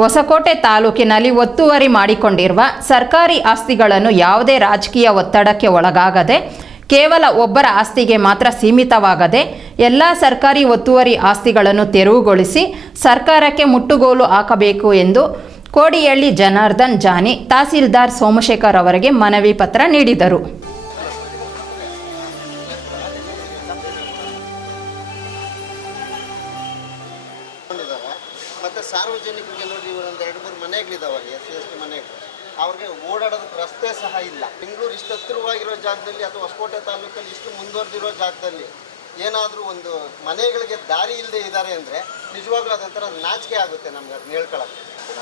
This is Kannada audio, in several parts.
ಹೊಸಕೋಟೆ ತಾಲೂಕಿನಲ್ಲಿ ಒತ್ತುವರಿ ಮಾಡಿಕೊಂಡಿರುವ ಸರ್ಕಾರಿ ಆಸ್ತಿಗಳನ್ನು ಯಾವುದೇ ರಾಜಕೀಯ ಒತ್ತಡಕ್ಕೆ ಒಳಗಾಗದೆ ಕೇವಲ ಒಬ್ಬರ ಆಸ್ತಿಗೆ ಮಾತ್ರ ಸೀಮಿತವಾಗದೆ ಎಲ್ಲ ಸರ್ಕಾರಿ ಒತ್ತುವರಿ ಆಸ್ತಿಗಳನ್ನು ತೆರವುಗೊಳಿಸಿ ಸರ್ಕಾರಕ್ಕೆ ಮುಟ್ಟುಗೋಲು ಹಾಕಬೇಕು ಎಂದು ಕೋಡಿಹಳ್ಳಿ ಜನಾರ್ದನ್ ಜಾನಿ ತಹಸೀಲ್ದಾರ್ ಸೋಮಶೇಖರ್ ಅವರಿಗೆ ಮನವಿ ಪತ್ರ ನೀಡಿದರು. ಮತ್ತು ಸಾರ್ವಜನಿಕರಿಗೆ ನೋಡಿ ಇವರೊಂದು 2-3 ಮನೆಗಳಿದಾವಲ್ಲಿ SC ಮನೆಗಳು, ಅವ್ರಿಗೆ ಓಡಾಡೋದಕ್ಕೆ ರಸ್ತೆ ಸಹ ಇಲ್ಲ. ಬೆಂಗಳೂರು ಇಷ್ಟು ಹತ್ತಿರವಾಗಿರೋ ಜಾಗದಲ್ಲಿ ಅಥವಾ ಹೊಸಕೋಟೆ ತಾಲೂಕಲ್ಲಿ ಇಷ್ಟು ಮುಂದುವರೆದಿರೋ ಜಾಗದಲ್ಲಿ ಏನಾದರೂ ಒಂದು ಮನೆಗಳಿಗೆ ದಾರಿ ಇಲ್ಲದೆ ಇದ್ದಾರೆ ಅಂದರೆ ನಿಜವಾಗ್ಲೂ ಅದೊಂಥರ ನಾಚಿಕೆ ಆಗುತ್ತೆ ನಮ್ಗೆ. ಅದನ್ನ ಹೇಳ್ಕೊಳ್ಳೋಕ್ಕೆ ಕೂಡ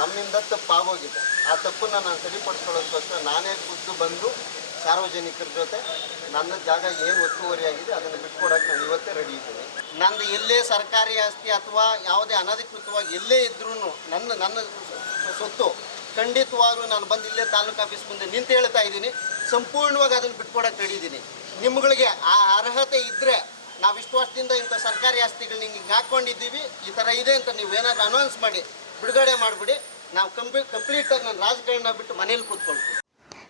ನಮ್ಮಿಂದ ತಪ್ಪಾಗೋಗಿದೆ. ಆ ತಪ್ಪನ್ನು ನಾನು ಸರಿಪಡಿಸ್ಕೊಳ್ಳೋದಕ್ಕೋಸ್ಕರ ನಾನೇ ಖುದ್ದು ಬಂದು ಸಾರ್ವಜನಿಕರ ಜೊತೆ ನನ್ನ ಜಾಗ ಏನು ಒತ್ತುವರಿಯಾಗಿದೆ ಅದನ್ನು ಬಿಟ್ಕೊಡೋಕ್ಕೆ ನಾನು ಇವತ್ತೇ ರೆಡಿ ಇದ್ದೀನಿ. ನಂದು ಎಲ್ಲೇ ಸರ್ಕಾರಿ ಆಸ್ತಿ ಅಥವಾ ಯಾವುದೇ ಅನಧಿಕೃತವಾಗಿ ಎಲ್ಲೇ ಇದ್ರೂ ನನ್ನ ಸೊತ್ತು ಖಂಡಿತವಾಗ್ಲೂ ನಾನು ಬಂದು ಇಲ್ಲೇ ತಾಲೂಕು ಆಫೀಸ್ ಮುಂದೆ ನಿಂತು ಹೇಳ್ತಾ ಇದ್ದೀನಿ, ಸಂಪೂರ್ಣವಾಗಿ ಅದನ್ನು ಬಿಟ್ಕೊಡೋಕೆ ರೆಡಿ ಇದ್ದೀನಿ. ನಿಮ್ಗಳಿಗೆ ಆ ಅರ್ಹತೆ ಇದ್ದರೆ ನಾವು ಇಷ್ಟು ವರ್ಷದಿಂದ ಇಂಥ ಸರ್ಕಾರಿ ಆಸ್ತಿಗಳು ಹಿಂಗೆ ಹಾಕ್ಕೊಂಡಿದ್ದೀವಿ, ಈ ಥರ ಇದೆ ಅಂತ ನೀವು ಏನಾದರೂ ಅನೌನ್ಸ್ ಮಾಡಿ ಬಿಡುಗಡೆ ಮಾಡಿಬಿಡಿ. ನಾವು ಕಂಪ್ಲೀಟಾಗಿ ನಾನು ರಾಜಕಾರಣ ಬಿಟ್ಟು ಮನೇಲಿ ಕೂತ್ಕೊಳ್ತೀವಿ.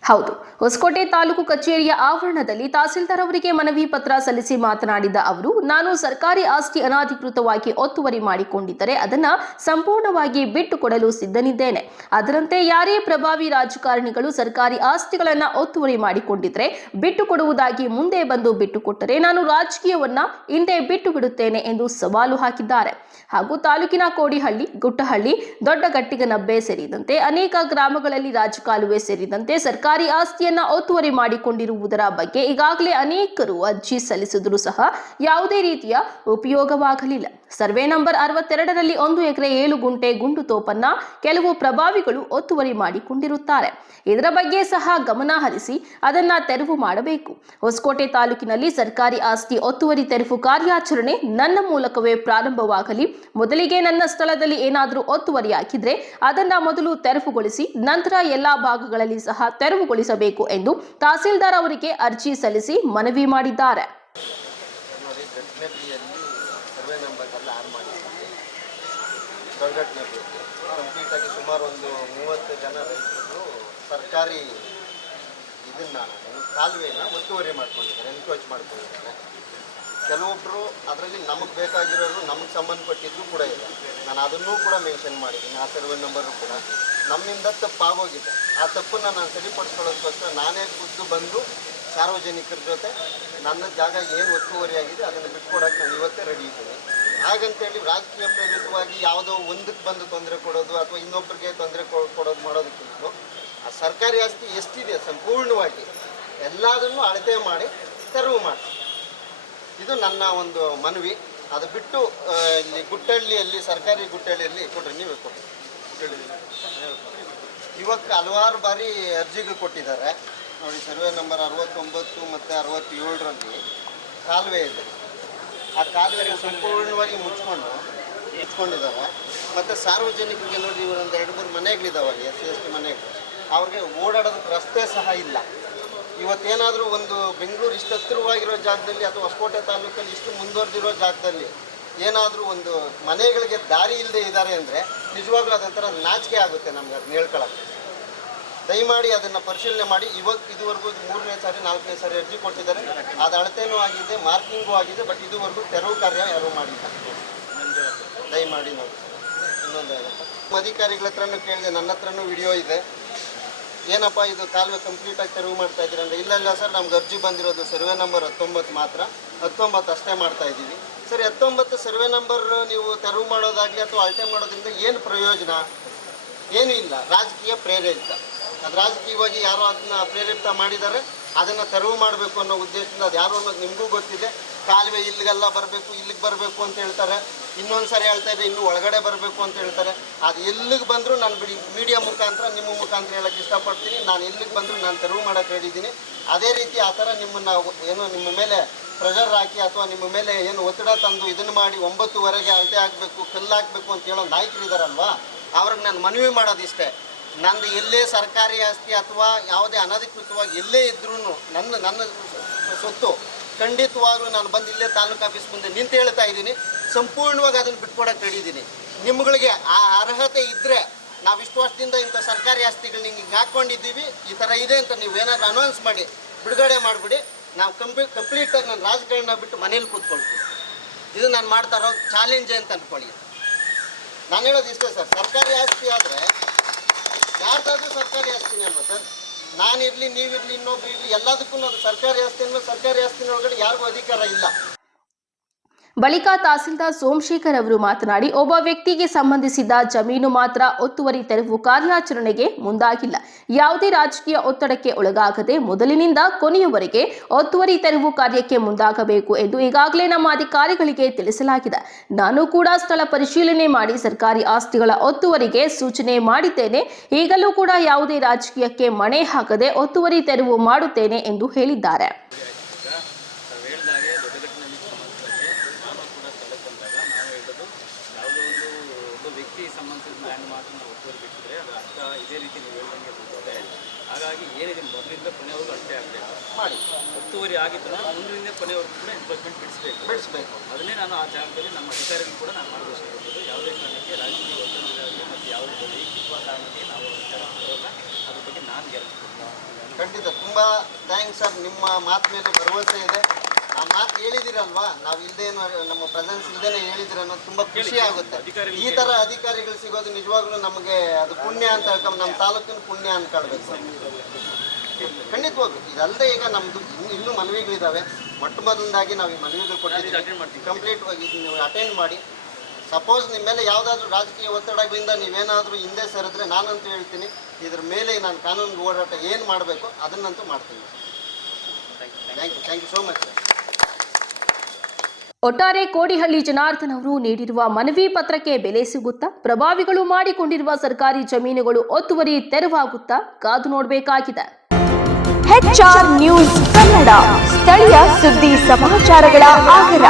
ಹೌದು, ಹೊಸಕೋಟೆ ತಾಲೂಕು ಕಚೇರಿಯ ಆವರಣದಲ್ಲಿ ತಹಸೀಲ್ದಾರ್ ಅವರಿಗೆ ಮನವಿ ಪತ್ರ ಸಲ್ಲಿಸಿ ಮಾತನಾಡಿದ ಅವರು, ನಾನು ಸರ್ಕಾರಿ ಆಸ್ತಿ ಅನಧಿಕೃತವಾಗಿ ಒತ್ತುವರಿ ಮಾಡಿಕೊಂಡಿದ್ದರೆ ಅದನ್ನು ಸಂಪೂರ್ಣವಾಗಿ ಬಿಟ್ಟು ಕೊಡಲು ಸಿದ್ಧನಿದ್ದೇನೆ. ಅದರಂತೆ ಯಾರೇ ಪ್ರಭಾವಿ ರಾಜಕಾರಣಿಗಳು ಸರ್ಕಾರಿ ಆಸ್ತಿಗಳನ್ನು ಒತ್ತುವರಿ ಮಾಡಿಕೊಂಡಿದ್ರೆ ಬಿಟ್ಟು ಕೊಡುವುದಾಗಿ ಮುಂದೆ ಬಂದು ಬಿಟ್ಟುಕೊಟ್ಟರೆ ನಾನು ರಾಜಕೀಯವನ್ನ ಹಿಂದೆ ಬಿಟ್ಟು ಬಿಡುತ್ತೇನೆ ಎಂದು ಸವಾಲು ಹಾಕಿದ್ದಾರೆ. ಹಾಗೂ ತಾಲೂಕಿನ ಕೋಡಿಹಳ್ಳಿ, ಗುಟ್ಟಹಳ್ಳಿ, ದೊಡ್ಡಗಟ್ಟಿಗನಬ್ಬೆ ಸೇರಿದಂತೆ ಅನೇಕ ಗ್ರಾಮಗಳಲ್ಲಿ ರಾಜಕಾಲುವೆ ಸೇರಿದಂತೆ ಸರ್ಕಾರಿ ಆಸ್ತಿಯನ್ನ ಒತ್ತುವರಿ ಮಾಡಿಕೊಂಡಿರುವುದರ ಬಗ್ಗೆ ಈಗಾಗಲೇ ಅನೇಕರು ಅರ್ಜಿ ಸಲ್ಲಿಸಿದರೂ ಸಹ ಯಾವುದೇ ರೀತಿಯ ಉಪಯೋಗವಾಗಲಿಲ್ಲ. ಸರ್ವೆ ನಂಬರ್ 62ರಲ್ಲಿ 1 ಎಕರೆ 7 ಗುಂಟೆ ಗುಂಡು ತೋಪನ್ನ ಕೆಲವು ಪ್ರಭಾವಿಗಳು ಒತ್ತುವರಿ ಮಾಡಿಕೊಂಡಿರುತ್ತಾರೆ. ಇದರ ಬಗ್ಗೆ ಸಹ ಗಮನ ಹರಿಸಿ ಅದನ್ನ ತೆರವು ಮಾಡಬೇಕು. ಹೊಸಕೋಟೆ ತಾಲೂಕಿನಲ್ಲಿ ಸರ್ಕಾರಿ ಆಸ್ತಿ ಒತ್ತುವರಿ ತೆರವು ಕಾರ್ಯಾಚರಣೆ ನನ್ನ ಮೂಲಕವೇ ಪ್ರಾರಂಭವಾಗಲಿ. ಮೊದಲಿಗೆ ನನ್ನ ಸ್ಥಳದಲ್ಲಿ ಏನಾದರೂ ಒತ್ತುವರಿ ಹಾಕಿದ್ರೆ ಅದನ್ನ ಮೊದಲು ತೆರವುಗೊಳಿಸಿ ನಂತರ ಎಲ್ಲಾ ಭಾಗಗಳಲ್ಲಿ ಸಹ ತೆರವುಗೊಳಿಸಬೇಕು ಎಂದು ತಹಸೀಲ್ದಾರ್ ಅವರಿಗೆ ಅರ್ಜಿ ಸಲ್ಲಿಸಿ ಮನವಿ ಮಾಡಿದ್ದಾರೆ. ಕಂಪ್ಲೀಟಾಗಿ ಸುಮಾರು ಒಂದು 30 ಜನ ರೈತರು ಸರ್ಕಾರಿ ಇದನ್ನ ಕಾಲುವೆನ ಒತ್ತುವರಿ ಮಾಡ್ಕೊಂಡಿದ್ದಾರೆ, ಎನ್ಕ್ರೋಚ್ ಮಾಡ್ಕೊಂಡಿದ್ದಾರೆ. ಕೆಲವೊಬ್ಬರು ಅದರಲ್ಲಿ ನಮಗೆ ಬೇಕಾಗಿರೋರು ನಮಗೆ ಸಂಬಂಧಪಟ್ಟಿದ್ದು ಕೂಡ ಇದೆ. ನಾನು ಅದನ್ನೂ ಕೂಡ ಮೆನ್ಷನ್ ಮಾಡಿದ್ದೀನಿ. ಆ ಸರ್ವೆ ನಂಬರು ಕೂಡ ನಮ್ಮಿಂದ ತಪ್ಪಾಗೋಗಿದೆ. ಆ ತಪ್ಪನ್ನು ನಾನು ಸರಿಪಡಿಸ್ಕೊಳ್ಳೋದಕ್ಕೋಸ್ಕರ ನಾನೇ ಖುದ್ದು ಬಂದು ಸಾರ್ವಜನಿಕರ ಜೊತೆ ನನ್ನ ಜಾಗ ಏನು ಒತ್ತುವರಿಯಾಗಿದೆ ಅದನ್ನು ಬಿಟ್ಕೊಡೋಕ್ಕೆ ನಾನು ಇವತ್ತೇ ರೆಡಿ ಇದ್ದೀನಿ. ಹಾಗಂತೇಳಿ ರಾಜಕೀಯ ಪ್ರೇರಿತವಾಗಿ ಯಾವುದೋ ಒಂದಕ್ಕೆ ಬಂದು ತೊಂದರೆ ಕೊಡೋದು ಅಥವಾ ಇನ್ನೊಬ್ಬರಿಗೆ ತೊಂದರೆ ಕೊಡೋದು ಮಾಡೋದಕ್ಕಿಂತ ಆ ಸರ್ಕಾರಿ ಆಸ್ತಿ ಎಷ್ಟಿದೆ ಸಂಪೂರ್ಣವಾಗಿ ಎಲ್ಲದನ್ನು ಅಳತೆ ಮಾಡಿ ತೆರವು ಮಾಡಿ, ಇದು ನನ್ನ ಒಂದು ಮನವಿ. ಅದು ಬಿಟ್ಟು ಇಲ್ಲಿ ಗುಟ್ಟಹಳ್ಳಿಯಲ್ಲಿ ಸರ್ಕಾರಿ ಗುಟ್ಟಹಳ್ಳಿಯಲ್ಲಿ ಕೊಡ್ರಿ, ನೀವೇ ಕೊಡ್ರಿ. ಇವತ್ತು ಹಲವಾರು ಬಾರಿ ಅರ್ಜಿಗಳು ಕೊಟ್ಟಿದ್ದಾರೆ ನೋಡಿ. ಸರ್ವೆ ನಂಬರ್ 69 ಮತ್ತು 67ರಲ್ಲಿ ಕಾಲುವೆ ಇದೆ. ಆ ಕಾಲುವೆ ಸಂಪೂರ್ಣವಾಗಿ ಮುಚ್ಕೊಂಡಿದ್ದಾರೆ. ಮತ್ತು ಸಾರ್ವಜನಿಕರಿಗೆ ನೋಡಿ ಇವರೊಂದು 2-3 ಮನೆಗಳಿದಾವಲ್ಲಿ SC ಮನೆಗಳು, ಅವ್ರಿಗೆ ಓಡಾಡೋದಕ್ಕೆ ರಸ್ತೆ ಸಹ ಇಲ್ಲ. ಇವತ್ತೇನಾದರೂ ಒಂದು ಬೆಂಗಳೂರು ಇಷ್ಟು ಹತ್ತಿರವಾಗಿರೋ ಜಾಗದಲ್ಲಿ ಅಥವಾ ಹೊಸಕೋಟೆ ತಾಲೂಕಲ್ಲಿ ಇಷ್ಟು ಮುಂದುವರೆದಿರೋ ಜಾಗದಲ್ಲಿ ಏನಾದರೂ ಒಂದು ಮನೆಗಳಿಗೆ ದಾರಿ ಇಲ್ಲದೆ ಇದ್ದಾರೆ ಅಂದರೆ ನಿಜವಾಗ್ಲೂ ಅದೊಂಥರ ನಾಚಿಕೆ ಆಗುತ್ತೆ ನಮ್ಗೆ. ಅದನ್ನ ಹೇಳ್ಕೊಳ್ಳೋಕ್ಕೆ ದಯಮಾಡಿ ಅದನ್ನು ಪರಿಶೀಲನೆ ಮಾಡಿ. ಇದುವರೆಗೂ 3ನೇ ಸಾರಿ 4ನೇ ಸಾರಿ ಅರ್ಜಿ ಕೊಟ್ಟಿದ್ದಾರೆ. ಅದು ಅಳತೆನೂ ಆಗಿದೆ, ಮಾರ್ಕಿಂಗೂ ಆಗಿದೆ. ಬಟ್ ಇದುವರೆಗೂ ತೆರವು ಕಾರ್ಯ ಯಾರೂ ಮಾಡಿಲ್ಲ. ದಯಮಾಡಿ ನೋಡಿ. ಇನ್ನೊಂದು ಅಧಿಕಾರಿಗಳ ಹತ್ರನೂ ಕೇಳಿದೆ, ನನ್ನ ಹತ್ರನೂ ವಿಡಿಯೋ ಇದೆ. ಏನಪ್ಪ ಇದು ಕಾಲುವೆ ಕಂಪ್ಲೀಟಾಗಿ ತೆರವು ಮಾಡ್ತಾ ಇದ್ದೀರ ಅಂದರೆ, ಇಲ್ಲ ಸರ್ ನಮ್ಗೆ ಅರ್ಜಿ ಬಂದಿರೋದು ಸರ್ವೆ ನಂಬರ್ 19 ಮಾತ್ರ, 19 ಅಷ್ಟೇ ಮಾಡ್ತಾ ಇದ್ದೀವಿ. ಸರಿ, 19 ಸರ್ವೆ ನಂಬರ್ ನೀವು ತೆರವು ಮಾಡೋದಾಗಲಿ ಅಥವಾ ಅಳತೆ ಮಾಡೋದ್ರಿಂದ ಏನು ಪ್ರಯೋಜನ? ಏನೂ ಇಲ್ಲ. ರಾಜಕೀಯ ಪ್ರೇರಿತ. ಅದು ರಾಜಕೀಯವಾಗಿ ಯಾರೋ ಅದನ್ನ ಪ್ರೇರೇಪಿತ ಮಾಡಿದ್ದಾರೆ. ಅದನ್ನು ತೆರವು ಮಾಡಬೇಕು ಅನ್ನೋ ಉದ್ದೇಶದಿಂದ ಅದು ಯಾರು ಅನ್ನೋದು ನಿಮಗೂ ಗೊತ್ತಿದೆ. ಕಾಲುವೆ ಇಲ್ಲಿಗೆಲ್ಲ ಬರಬೇಕು, ಇಲ್ಲಿಗೆ ಬರಬೇಕು ಅಂತ ಹೇಳ್ತಾರೆ. ಇನ್ನೊಂದು ಸಾರಿ ಹೇಳ್ತಾ ಇದೆ ಇನ್ನೂ ಒಳಗಡೆ ಬರಬೇಕು ಅಂತ ಹೇಳ್ತಾರೆ. ಅದು ಎಲ್ಲಿಗೆ ಬಂದರೂ ನಾನು ಮೀಡಿಯಾ ಮುಖಾಂತರ ನಿಮ್ಮ ಮುಖಾಂತರ ಹೇಳೋಕ್ಕೆ ಇಷ್ಟಪಡ್ತೀನಿ. ನಾನು ಎಲ್ಲಿಗೆ ಬಂದರೂ ನಾನು ತೆರವು ಮಾಡೋಕ್ಕೆ ಹೇಳಿದ್ದೀನಿ. ಅದೇ ರೀತಿ ಆ ಥರ ನಿಮ್ಮನ್ನು ಏನು ನಿಮ್ಮ ಮೇಲೆ ಪ್ರೆಷರ್ ಹಾಕಿ ಅಥವಾ ನಿಮ್ಮ ಮೇಲೆ ಏನು ಒತ್ತಡ ತಂದು ಇದನ್ನು ಮಾಡಿ 9ವರೆಗೆ ಅಳತೆ ಹಾಕಬೇಕು, ಕಲ್ಲು ಹಾಕಬೇಕು ಅಂತ ಹೇಳೋ ನಾಯಕರು ಇದ್ದಾರಲ್ವ, ಅವ್ರಿಗೆ ನಾನು ಮನವಿ ಮಾಡೋದಿಷ್ಟೇ. ನಂದು ಎಲ್ಲೇ ಸರ್ಕಾರಿ ಆಸ್ತಿ ಅಥವಾ ಯಾವುದೇ ಅನಧಿಕೃತವಾಗಿ ಎಲ್ಲೇ ಇದ್ರೂ ನನ್ನ ಸೊತ್ತು ಖಂಡಿತವಾಗ್ಲೂ ನಾನು ಬಂದು ಇಲ್ಲೇ ತಾಲೂಕು ಆಫೀಸ್ ಮುಂದೆ ನಿಂತು ಹೇಳ್ತಾ ಇದ್ದೀನಿ, ಸಂಪೂರ್ಣವಾಗಿ ಅದನ್ನು ಬಿಟ್ಕೊಡೋಕೆ ರೆಡಿ ಇದ್ದೀನಿ. ನಿಮ್ಗಳಿಗೆ ಆ ಅರ್ಹತೆ ಇದ್ದರೆ ನಾವು ಇಷ್ಟು ವರ್ಷದಿಂದ ಇಂಥ ಸರ್ಕಾರಿ ಆಸ್ತಿಗಳು ಹಿಂಗೆ ಹಾಕ್ಕೊಂಡಿದ್ದೀವಿ, ಈ ಥರ ಇದೆ ಅಂತ ನೀವು ಏನಾದ್ರು ಅನೌನ್ಸ್ ಮಾಡಿ ಬಿಡುಗಡೆ ಮಾಡಿಬಿಡಿ. ನಾವು ಕಂಪ್ಲೀಟಾಗಿ ನಾನು ರಾಜಕಾರಣ ಬಿಟ್ಟು ಮನೇಲಿ ಕೂತ್ಕೊಳ್ತೀನಿ. ಇದು ನಾನು ಮಾಡ್ತಾ ಇರೋ ಚಾಲೆಂಜ್ ಅಂತ ಅಂದ್ಕೊಳ್ಳಿ. ನಾನು ಹೇಳೋದು ಇಷ್ಟೇ ಸರ್, ಸರ್ಕಾರಿ ಆಸ್ತಿ ಆದರೆ ಯಾರ್ದಾದ್ರೂ ಸರ್ಕಾರಿ ಆಸ್ತಿನೇ ಅಲ್ವಾ ಸರ್? ನಾನಿರಲಿ, ನೀವಿರಲಿ, ಇನ್ನೊಬ್ರು ಇರಲಿ, ಎಲ್ಲದಕ್ಕೂ ಅದು ಸರ್ಕಾರಿ ಆಸ್ತಿ ಅಂದ್ರೆ ಸರ್ಕಾರಿ ಆಸ್ತಿನೊಳಗಡೆ ಯಾರಿಗೂ ಅಧಿಕಾರ ಇಲ್ಲ. ಬಳಿಕ ತಹಸೀಲ್ದಾರ್ ಸೋಮಶೇಖರ್ ಅವರು ಮಾತನಾಡಿ, ಒಬ್ಬ ವ್ಯಕ್ತಿಗೆ ಸಂಬಂಧಿಸಿದ ಜಮೀನು ಮಾತ್ರ ಒತ್ತುವರಿ ತೆರವು ಕಾರ್ಯಾಚರಣೆಗೆ ಮುಂದಾಗಿಲ್ಲ. ಯಾವುದೇ ರಾಜಕೀಯ ಒತ್ತಡಕ್ಕೆ ಒಳಗಾಗದೆ ಮೊದಲಿನಿಂದ ಕೊನೆಯವರೆಗೆ ಒತ್ತುವರಿ ತೆರವು ಕಾರ್ಯಕ್ಕೆ ಮುಂದಾಗಬೇಕು ಎಂದು ಈಗಾಗಲೇ ನಮ್ಮ ಅಧಿಕಾರಿಗಳಿಗೆ ತಿಳಿಸಲಾಗಿದೆ. ನಾನು ಕೂಡ ಸ್ಥಳ ಪರಿಶೀಲನೆ ಮಾಡಿ ಸರ್ಕಾರಿ ಆಸ್ತಿಗಳ ಒತ್ತುವರಿಗೆ ಸೂಚನೆ ಮಾಡಿದ್ದೇನೆ. ಈಗಲೂ ಕೂಡ ಯಾವುದೇ ರಾಜಕೀಯಕ್ಕೆ ಮಣೆ ಹಾಕದೆ ಒತ್ತುವರಿ ತೆರವು ಮಾಡುತ್ತೇನೆ ಎಂದು ಹೇಳಿದ್ದಾರೆ. ಸಂಬಂಧಿಸಿದ ಲ್ಯಾಂಡ್ ಮಾರ್ಕ್ನ ಒತ್ತುವರಿ ಬಿಟ್ಟಿದ್ರೆ ಅದರ ಅರ್ಥ ಇದೇ ರೀತಿ ನೀವು ಹೇಳ್ದಂಗೆ ಬರ್ತದೆ. ಹಾಗಾಗಿ ಏನಿದೆ ಮೊದಲಿಂದ ಕೊನೆವರೆಗೂ ಅಷ್ಟೇ ಆಗಬೇಕು ಮಾಡಿ. ಒತ್ತುವರಿ ಆಗಿದ್ದರೆ ಮುಂದಿನ ಕೊನೆವರೆಗೂ ಕೂಡ ಎನ್ಫೋರ್ಸ್ಮೆಂಟ್ ಬಿಡಿಸಬೇಕು. ಅದನ್ನೇ ನಾನು ಆ ಜಾಗದಲ್ಲಿ ನಮ್ಮ ಅಧಿಕಾರಿಗಳು ಕೂಡ ನಾನು ಮಾಡಬೇಕಾಗಿರೋದು. ಯಾವುದೇ ಕಾರಣಕ್ಕೆ ರಾಜಕೀಯ ಒತ್ತಡಗಳಿಗೆ ಮತ್ತು ಯಾವುದೇ ಲೈಂಗಿಕ ಕಾರಣಕ್ಕೆ ನಾವು ಬರೋಲ್ಲ. ಅದ್ರ ಬಗ್ಗೆ ನಾನು ಗ್ಯಾರಂಟಿ ಕೊಡ್ತೀನಿ. ಖಂಡಿತ ತುಂಬ ಥ್ಯಾಂಕ್ಸ್ ಸರ್. ನಿಮ್ಮ ಮಾತು ಮೇಲೆ ಭರವಸೆ ಇದೆ. ಆ ಮಾತು ಹೇಳಿದಿರಲ್ವಾ, ನಾವು ಇಲ್ದೇನು ನಮ್ಮ ಪ್ರೆಸೆನ್ಸ್ ಇಲ್ದೇನೆ ಹೇಳಿದಿರ ಅನ್ನೋದು ತುಂಬ ಖುಷಿ ಆಗುತ್ತೆ. ಈ ಥರ ಅಧಿಕಾರಿಗಳು ಸಿಗೋದು ನಿಜವಾಗ್ಲೂ ನಮಗೆ ಅದು ಪುಣ್ಯ ಅಂತ ಹೇಳ್ಕೊಂಡು ನಮ್ಮ ತಾಲೂಕಿನ ಪುಣ್ಯ ಅನ್ಕೊಳ್ಬೇಕು ಸರ್. ಖಂಡಿತವಾಗ್ಲು ಇದಲ್ಲದೆ ಈಗ ನಮ್ಮದು ಇನ್ನೂ ಮನವಿಗಳಿದ್ದಾವೆ. ಮೊಟ್ಟ ಮೊದಲದಾಗಿ ನಾವು ಈ ಮನವಿಗಳು ಕೊಟ್ಟಿದ್ದೀವಿ. ಕಂಪ್ಲೀಟ್ವಾಗಿ ನೀವು ಅಟೆಂಡ್ ಮಾಡಿ. ಸಪೋಸ್ ನಿಮ್ಮ ಮೇಲೆ ಯಾವುದಾದ್ರೂ ರಾಜಕೀಯ ಒತ್ತಡಗಳಿಂದ ನೀವೇನಾದರೂ ಹಿಂದೆ ಸರಿದ್ರೆ ನಾನಂತೂ ಹೇಳ್ತೀನಿ, ಇದ್ರ ಮೇಲೆ ನಾನು ಕಾನೂನು ಹೋರಾಟ ಏನು ಮಾಡಬೇಕು ಅದನ್ನಂತೂ ಮಾಡ್ತೀನಿ. Thank you so much sir. ಒಟ್ಟಾರೆ ಕೋಡಿಹಳ್ಳಿ ಜನಾರ್ದನ್ ಅವರು ನೀಡಿರುವ ಮನವಿ ಪತ್ರಕ್ಕೆ ಬೆಲೆ ಸಿಗುತ್ತಾ? ಪ್ರಭಾವಿಗಳು ಮಾಡಿಕೊಂಡಿರುವ ಸರ್ಕಾರಿ ಜಮೀನುಗಳು ಒತ್ತುವರಿ ತೆರವಾಗುತ್ತಾ? ಕಾದು ನೋಡಬೇಕಾಗಿದೆ. HR ನ್ಯೂಸ್ ಕನ್ನಡ, ಸ್ಥಳೀಯ ಸುದ್ದಿ ಸಮಾಚಾರಗಳ ಆಗರ.